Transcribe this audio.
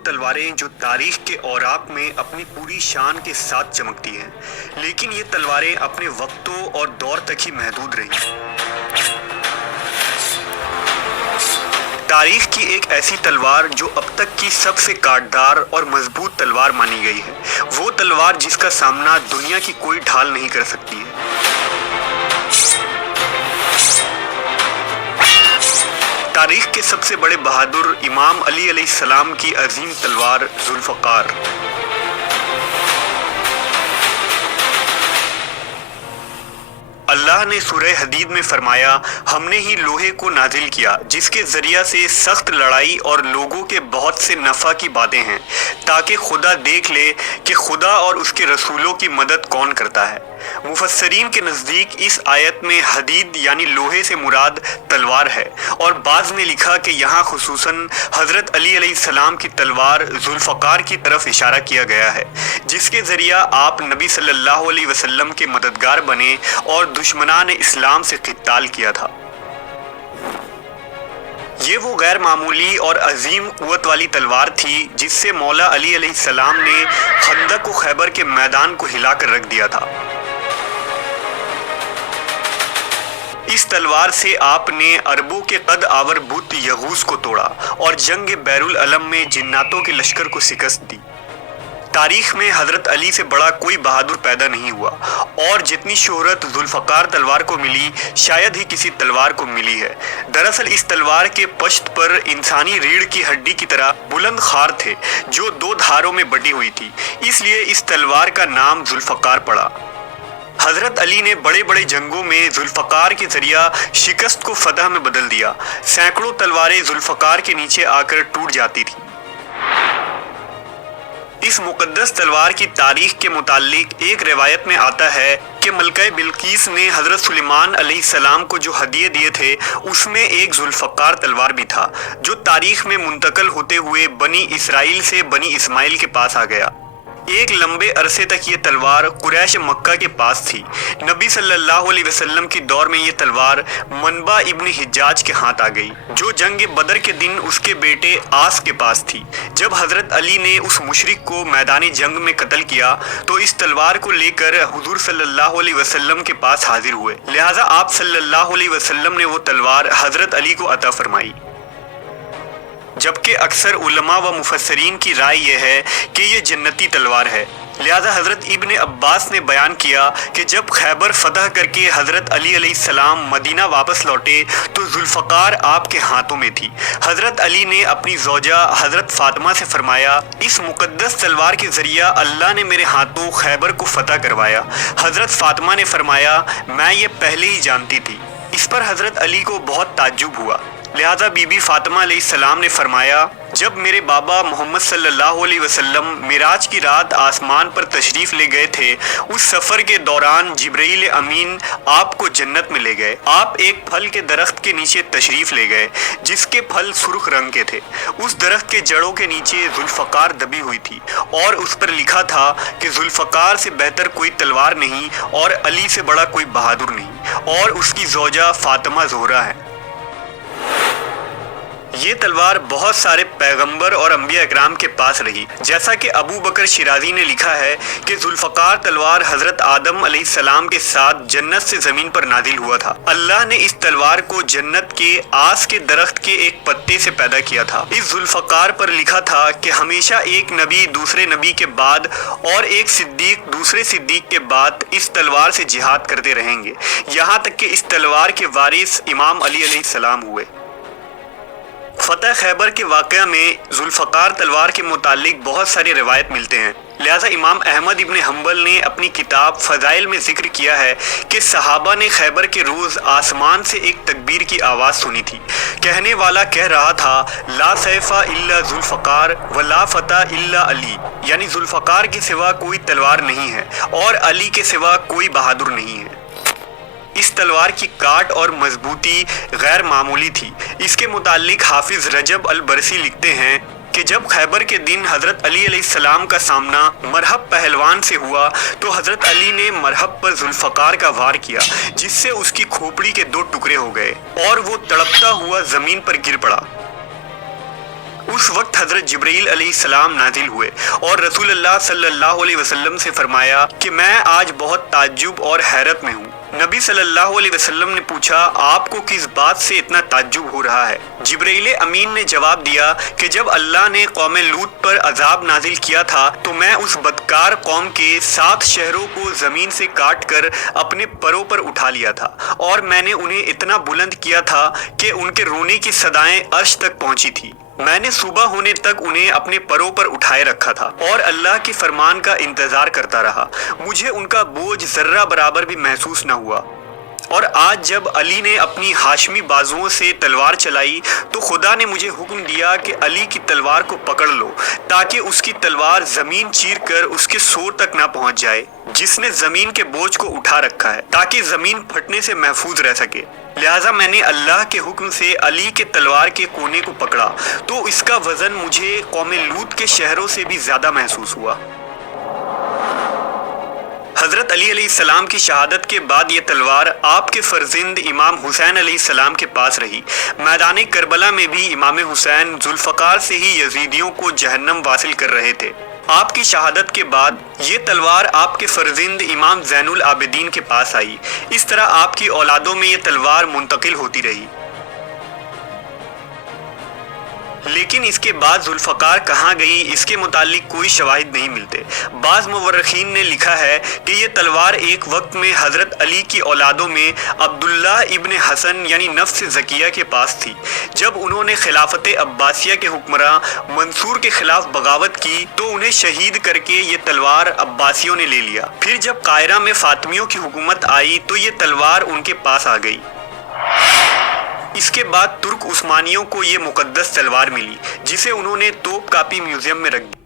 तलवारें जो तारीख के औराक में अपनी पूरी शान के साथ चमकती हैं, लेकिन ये तलवारें अपने वक्तों और दौर तक ही महदूद रहीं। तारीख की एक ऐसी तलवार जो अब तक की सबसे काटदार और मजबूत तलवार मानी गई है, वो तलवार जिसका सामना दुनिया की कोई ढाल नहीं कर सकती है। तारीख के सबसे बड़े बहादुर इमाम अली अलैहिस्सलाम की अजीम तलवार जुल्फ़कार। अल्लाह ने सूरह हदीद में फरमाया, हमने ही लोहे को नाजिल किया जिसके जरिया से सख्त लड़ाई और लोगों के बहुत से नफ़ा की बातें हैं, ताकि खुदा देख ले कि खुदा और उसके रसूलों की मदद कौन करता है। मुफस्सरीन के नज़दीक इस आयत में हदीद यानी लोहे से मुराद तलवार है, और बाज़ ने लिखा कि यहाँ खुसूसन हज़रत अली अलैहिस्सलाम की तलवार जुल्फ़कार की तरफ इशारा किया गया है, जिसके ज़रिया आप नबी सल्लल्लाहु अलैहि वसल्लम के मददगार बने और दुश्मनान इस्लाम से क़िताल किया था। ये वो गैर मामूली और अजीम क़ुव्वत वाली तलवार थी जिससे मौला अली अलैहिस्सलाम ने खंदक व खैबर के मैदान को हिलाकर रख दिया था। इस तलवार से आपने अरबों के कद आवर बुत यगूस को तोड़ा और जंग बैरुल अलम में जिन्नातों के लश्कर को शिकस्त दी। तारीख में हज़रत अली से बड़ा कोई बहादुर पैदा नहीं हुआ, और जितनी शोहरत जुल्फ़कार तलवार को मिली शायद ही किसी तलवार को मिली है। दरअसल इस तलवार के पश्त पर इंसानी रीढ़ की हड्डी की तरह बुलंद खार थे जो दो धारों में बटी हुई थी, इसलिए इस तलवार का नाम जुल्फ़कार पड़ा। हज़रत अली ने बड़े बड़े जंगों में जुल्फ़कार के जरिया शिकस्त को फतह में बदल दिया। सैकड़ों तलवारें जुल्फ़कार के नीचे आकर टूट जाती थीं। इस मुक़द्दस तलवार की तारीख के मुताल्लिक एक रिवायत में आता है कि मलका बिल्कीस ने हज़रत सुलेमान अलैहिस्सलाम को जो हदिये दिए थे उसमें एक जुल्फ़कार तलवार भी था, जो तारीख में मुंतकल होते हुए बनी इसराइल से बनी इस्माइल के पास आ गया। एक लंबे अरसे तक ये तलवार कुरैश मक्का के पास थी। नबी सल्लल्लाहु अलैहि वसल्लम की दौर में ये तलवार मनबा इब्न हिज्जाज के हाथ आ गई, जो जंग बदर के दिन उसके बेटे आस के पास थी। जब हज़रत अली ने उस मुशरिक को मैदानी जंग में कत्ल किया तो इस तलवार को लेकर हुजूर सल्लल्लाहु अलैहि वसल्लम के पास हाजिर हुए, लिहाजा आप सल्लल्लाहु अलैहि वसल्लम ने वो तलवार हज़रत अली को अता फरमाई। जबकि अक्सर उलमा व मुफस्सरीन की राय यह है कि ये जन्नती तलवार है। लिहाजा हज़रत इब्न अब्बास ने बयान किया कि जब खैबर फतह करके हज़रत अली अलैहिस्सलाम मदीना वापस लौटे तो जुल्फ़कार आपके हाथों में थी। हज़रत अली ने अपनी ज़ौजा हज़रत फ़ातिमा से फरमाया, इस मुक़द्दस तलवार के ज़रिया अल्लाह ने मेरे हाथों खैबर को फतह करवाया। हज़रत फ़ातिमा ने फरमाया, मैं ये पहले ही जानती थी। इस पर हज़रत अली को बहुत ताज्जुब हुआ। लिहाजा बीबी फ़ातिमा अलैहिस्सलाम ने फरमाया, जब मेरे बाबा मोहम्मद सल्लल्लाहु अलैहि वसल्लम मिराज की रात आसमान पर तशरीफ़ ले गए थे, उस सफ़र के दौरान जिब्रील अमीन आपको जन्नत में ले गए। आप एक फल के दरख्त के नीचे तशरीफ़ ले गए जिसके फल सुर्ख रंग के थे। उस दरख्त के जड़ों के नीचे जुल्फ़कार दबी हुई थी और उस पर लिखा था कि जुल्फ़कार से बेहतर कोई तलवार नहीं और अली से बड़ा कोई बहादुर नहीं, और उसकी ज़ौजा फ़ातिमा ज़ोहरा है। ये तलवार बहुत सारे पैगंबर और अंबिया इकराम के पास रही। जैसा कि अबू बकर शिराजी ने लिखा है कि जुल्फ़कार तलवार हज़रत आदम अलैहिस्सलाम के साथ जन्नत से ज़मीन पर नाजिल हुआ था। अल्लाह ने इस तलवार को जन्नत के आस के दरख्त के एक पत्ते से पैदा किया था। इस जुल्फ़कार पर लिखा था कि हमेशा एक नबी दूसरे नबी के बाद और एक सिद्दीक दूसरे सिद्दीक के बाद इस तलवार से जिहाद करते रहेंगे, यहाँ तक कि इस तलवार के वारिस इमाम अली अलैहिस्सलाम हुए। फतह खैबर के वाक़या में जुल्फ़कार तलवार के मुतालिक बहुत सारी रिवायत मिलते हैं। लिहाजा इमाम अहमद इब्न हम्बल ने अपनी किताब फ़ज़ाइल में ज़िक्र किया है कि सहाबा ने खैबर के रोज़ आसमान से एक तकबीर की आवाज़ सुनी थी। कहने वाला कह रहा था, ला सैफ़ा इल्ला जुल्फ़कार व ला फ़तह इल्ला अली, यानी जुल्फ़कार के सिवा कोई तलवार नहीं है और अली के सिवा कोई बहादुर नहीं है। इस तलवार की काट और मजबूती गैर मामूली थी। इसके मुतालिक हाफिज रजब अल बरसी लिखते हैं कि जब खैबर के दिन हज़रत अली अलैहिस्सलाम का सामना मरहब पहलवान से हुआ तो हज़रत अली ने मरहब पर जुल्फ़कार का वार किया, जिससे उसकी खोपड़ी के दो टुकड़े हो गए और वो तड़पता हुआ ज़मीन पर गिर पड़ा। اس وقت حضرت جبرائیل علیہ السلام نازل ہوئے اور رسول اللہ صلی اللہ علیہ وسلم سے فرمایا کہ میں آج بہت تعجب اور حیرت میں ہوں۔ نبی صلی اللہ علیہ وسلم نے پوچھا، آپ کو کس بات سے اتنا تعجب ہو رہا ہے؟ جبرائیل امین نے جواب دیا کہ جب اللہ نے قوم لوط پر عذاب نازل کیا تھا تو میں اس بدکار قوم کے 7 شہروں کو زمین سے کاٹ کر اپنے پروں پر اٹھا لیا تھا، اور میں نے انہیں اتنا بلند کیا تھا کہ ان کے رونے کی صدائیں عرش تک پہنچی تھی۔ میں نے صبح ہونے تک انہیں اپنے پروں پر اٹھائے رکھا تھا اور اللہ کے فرمان کا انتظار کرتا رہا۔ مجھے ان کا بوجھ ذرہ برابر بھی محسوس نہ ہوا۔ اور آج جب علی نے اپنی ہاشمی بازوؤں سے تلوار چلائی تو خدا نے مجھے حکم دیا کہ علی کی تلوار کو پکڑ لو تاکہ اس کی تلوار زمین چیر کر اس کے سور تک نہ پہنچ جائے، جس نے زمین کے بوجھ کو اٹھا رکھا ہے، تاکہ زمین پھٹنے سے محفوظ رہ سکے۔ لہٰذا میں نے اللہ کے حکم سے علی کے تلوار کے کونے کو پکڑا تو اس کا وزن مجھے قوم لوط کے شہروں سے بھی زیادہ محسوس ہوا۔ حضرت علی علیہ السلام کی شہادت کے بعد یہ تلوار آپ کے فرزند امام حسین علیہ السلام کے پاس رہی۔ میدان کربلا میں بھی امام حسین ذوالفقار سے ہی یزیدیوں کو جہنم واصل کر رہے تھے۔ آپ کی شہادت کے بعد یہ تلوار آپ کے فرزند امام زین العابدین کے پاس آئی۔ اس طرح آپ کی اولادوں میں یہ تلوار منتقل ہوتی رہی۔ لیکن اس کے بعد ذوالفقار کہاں گئی، اس کے متعلق کوئی شواہد نہیں ملتے۔ بعض مورخین نے لکھا ہے کہ یہ تلوار ایک وقت میں حضرت علی کی اولادوں میں عبداللہ ابن حسن یعنی نفس زکیہ کے پاس تھی۔ جب انہوں نے خلافت عباسیہ کے حکمراں منصور کے خلاف بغاوت کی تو انہیں شہید کر کے یہ تلوار عباسیوں نے لے لیا۔ پھر جب قاہرہ میں فاطمیوں کی حکومت آئی تو یہ تلوار ان کے پاس آ گئی۔ اس کے بعد ترک عثمانیوں کو یہ مقدس تلوار ملی، جسے انہوں نے توپ کاپی میوزیم میں رکھ دی۔